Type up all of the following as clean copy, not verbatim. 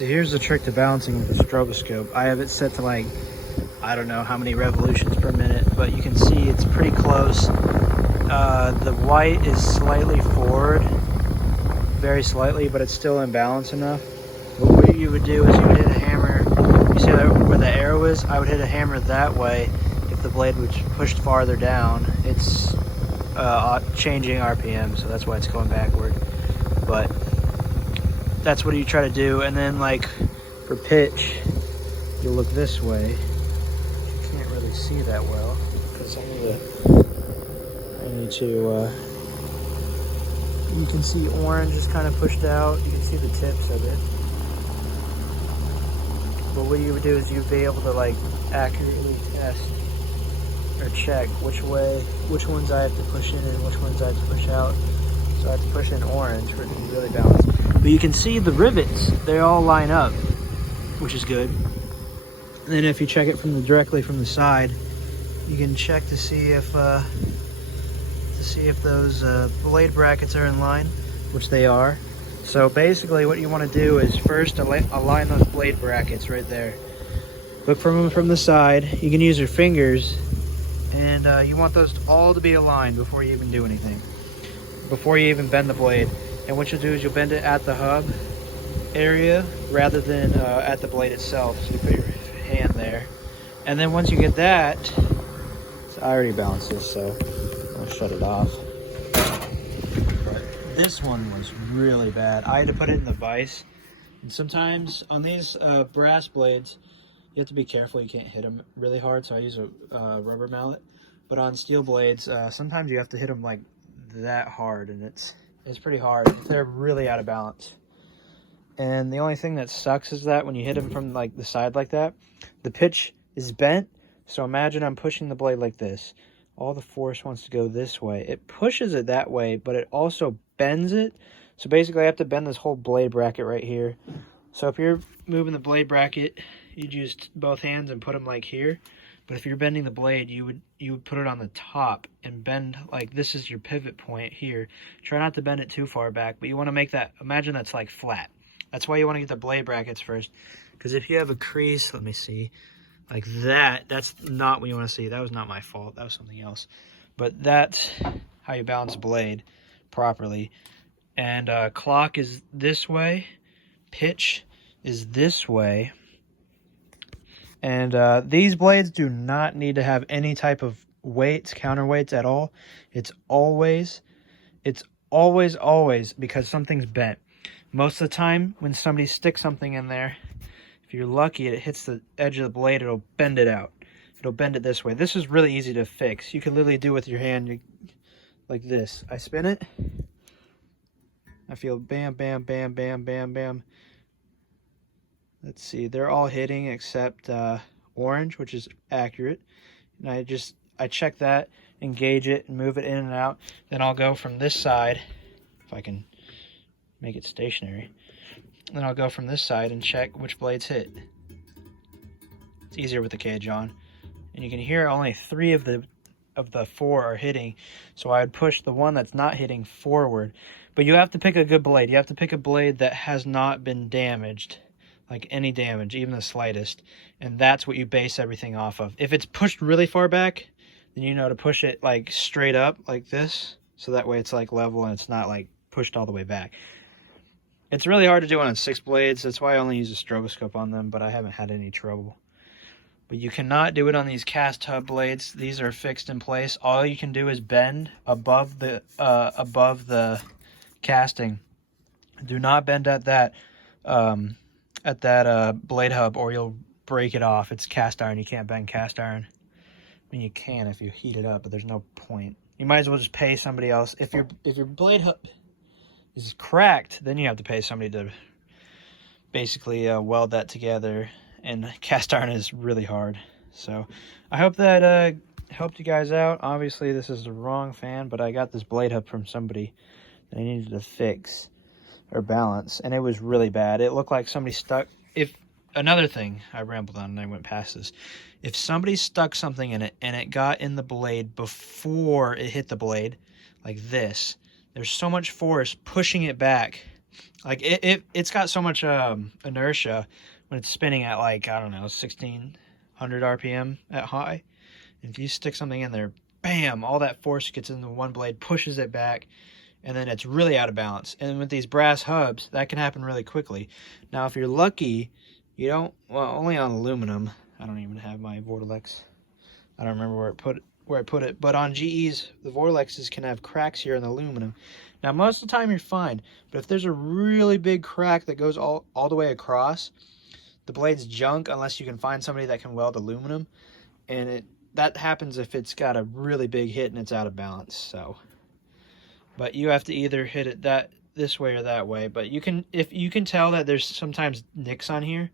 So here's the trick to balancing with the stroboscope. I have it set to like, I don't know how many revolutions per minute, but you can see it's pretty close. The white is slightly forward, very slightly, but it's still in balance enough. But what you would do is you would hit a hammer, you see where the arrow is? I would hit a hammer that way. If the blade was pushed farther down, it's changing RPM, so that's why it's going backward. But that's what you try to do. And then like for pitch, you'll look this way. You can't really see that well because I need to you can see orange is kind of pushed out. You can see the tips of it. But what you would do is you'd be able to like accurately test or check which ones I have to push in and which ones I have to push out. So I have to push in orange for it to be really balanced. But you can see the rivets, they all line up, which is good. And then if you check it directly from the side, you can check to see if those blade brackets are in line, which they are. So basically what you want to do is first align those blade brackets right there. Look from the side. You can use your fingers, and you want those all to be aligned before you even do anything, before you even bend the blade. And what you'll do is you'll bend it at the hub area rather than at the blade itself. So you put your hand there, and then once you get that, so I already balanced this, so I'll shut it off. But this one was really bad. I had to put it in the vise, and sometimes on these brass blades, you have to be careful. You can't hit them really hard, so I use a rubber mallet. But on steel blades, sometimes you have to hit them like that hard, and it's pretty hard if they're really out of balance. And the only thing that sucks is that when you hit them from like the side like that, the pitch is bent. So imagine I'm pushing the blade like this. All the force wants to go this way. It pushes it that way, but it also bends it. So basically I have to bend this whole blade bracket right here. So if you're moving the blade bracket, you'd use both hands and put them like here. But if you're bending the blade, you would put it on the top and bend like this is your pivot point here. Try not to bend it too far back, but you want to make that, imagine that's like flat. That's why you want to get the blade brackets first. Because if you have a crease, let me see, like that, that's not what you want to see. That was not my fault. That was something else. But that's how you balance a blade properly. And clock is this way. Pitch is this way. And these blades do not need to have any type of weights, counterweights at all. It's always because something's bent. Most of the time when somebody sticks something in there, if you're lucky, it hits the edge of the blade, it'll bend it out. It'll bend it this way. This is really easy to fix. You can literally do it with your hand like this. I spin it. I feel bam, bam, bam, bam, bam, bam. Let's see, they're all hitting except orange, which is accurate. And I check that, engage it, and move it in and out. Then I'll go from this side, if I can make it stationary. Then I'll go from this side and check which blades hit. It's easier with the cage on. And you can hear only 3 of the 4 are hitting. So I would push the one that's not hitting forward. But you have to pick a good blade. You have to pick a blade that has not been damaged. Like any damage, even the slightest. And that's what you base everything off of. If it's pushed really far back, then you know to push it like straight up like this. So that way it's like level and it's not like pushed all the way back. It's really hard to do on 6 blades. That's why I only use a stroboscope on them, but I haven't had any trouble. But you cannot do it on these cast hub blades. These are fixed in place. All you can do is bend above the casting. Do not bend at that blade hub, or you'll break it off. It's cast iron. You can't bend cast iron. I mean, you can if you heat it up, but there's no point. You might as well just pay somebody else. If your blade hub is cracked, then you have to pay somebody to basically weld that together, and cast iron is really hard. So I hope that helped you guys out. Obviously this is the wrong fan, but I got this blade hub from somebody that I needed to fix or balance, and it was really bad. It looked like somebody stuck, another thing, I rambled on and I went past this. If somebody stuck something in it and it got in the blade before it hit the blade, like this, there's so much force pushing it back Like it's got so much inertia when it's spinning at like, I don't know, 1600 RPM at high. And if you stick something in there, bam, all that force gets into one blade, pushes it back, and then it's really out of balance. And with these brass hubs, that can happen really quickly. Now, if you're lucky, you don't, well, only on aluminum. I don't even have my Vortilex. I don't remember where I put it, but on GEs, the Vortilexes can have cracks here in the aluminum. Now, most of the time you're fine, but if there's a really big crack that goes all the way across, the blade's junk unless you can find somebody that can weld aluminum, and that happens if it's got a really big hit and it's out of balance. So, but you have to either hit it this way or that way. But if you can tell that there's sometimes nicks on here,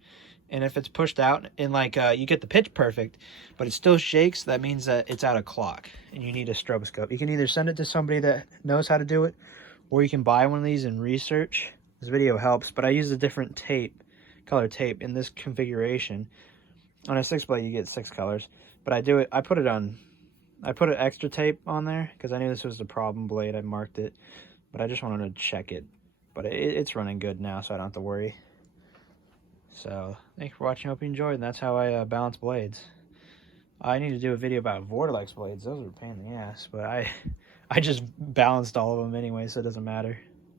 and if it's pushed out and like you get the pitch perfect, but it still shakes, that means that it's out of clock and you need a stroboscope. You can either send it to somebody that knows how to do it, or you can buy one of these and research. This video helps, but I use a different color tape in this configuration. On a 6-blade, you get 6 colors, but I put an extra tape on there because I knew this was the problem blade. I marked it, but I just wanted to check it. But it's running good now, so I don't have to worry. So, thanks for watching. Hope you enjoyed. And that's how I balance blades. I need to do a video about Vortilex blades. Those are a pain in the ass, but I just balanced all of them anyway, so it doesn't matter.